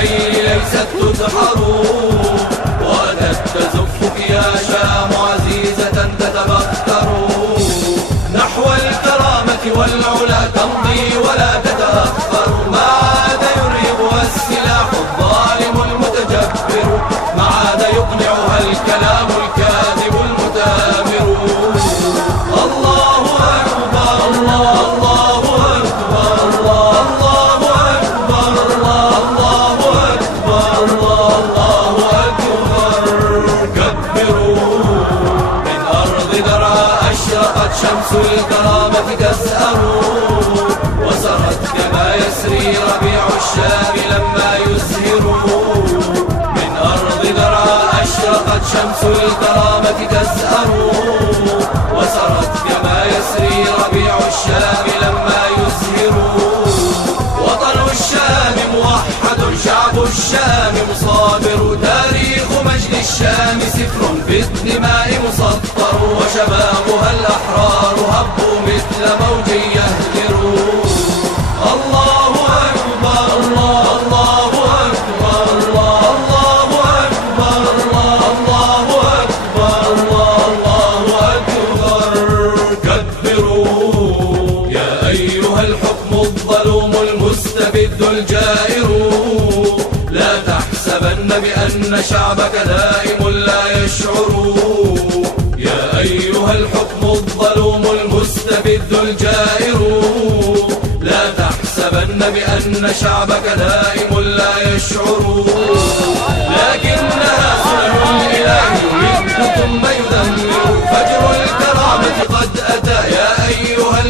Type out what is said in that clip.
الليل ليست تدحر، وأتت تزفك يا شام عزيزة تتبختر، نحو الكرامة والعلا تمضي ولا تتأخر، ما عاد يرهبها السلاح الظالم المتجبر، ما عاد يقنعها الكلام الكاذب المتآمر. الله أكبر الله أكبر الله أكبر الله أكبر الله أكبر. كبروا من أرض درعا أشرقت شمس الكرامة تسأر، وسرت كما يسري ربيع الشام لما يزهر. من أرض درعا أشرقت شمس الكرامة تسأر، وسرت كما يسري ربيع الشام لما يزهر. وطن الشام موحد شعب الشام مصابر، تاريخ مجد الشام سفر في الدماء مسطر، وشبابها الأحرار هبوا مثل موج يهدر. الله أكبر الله أكبر الله أكبر الله أكبر الله أكبر. كبروا يا أيها الحكم الظلوم المستبد الجائر، لا تحسبن بأن شعبك دائم لا يشعر. يا أيها الحكم الظلوم المستبد الجائر، لا تحسبن بأن شعبك دائم لا يشعر. لكنها سنن الإله يهد ثم يدمر، فجر الكرامة قد أتى يا أيها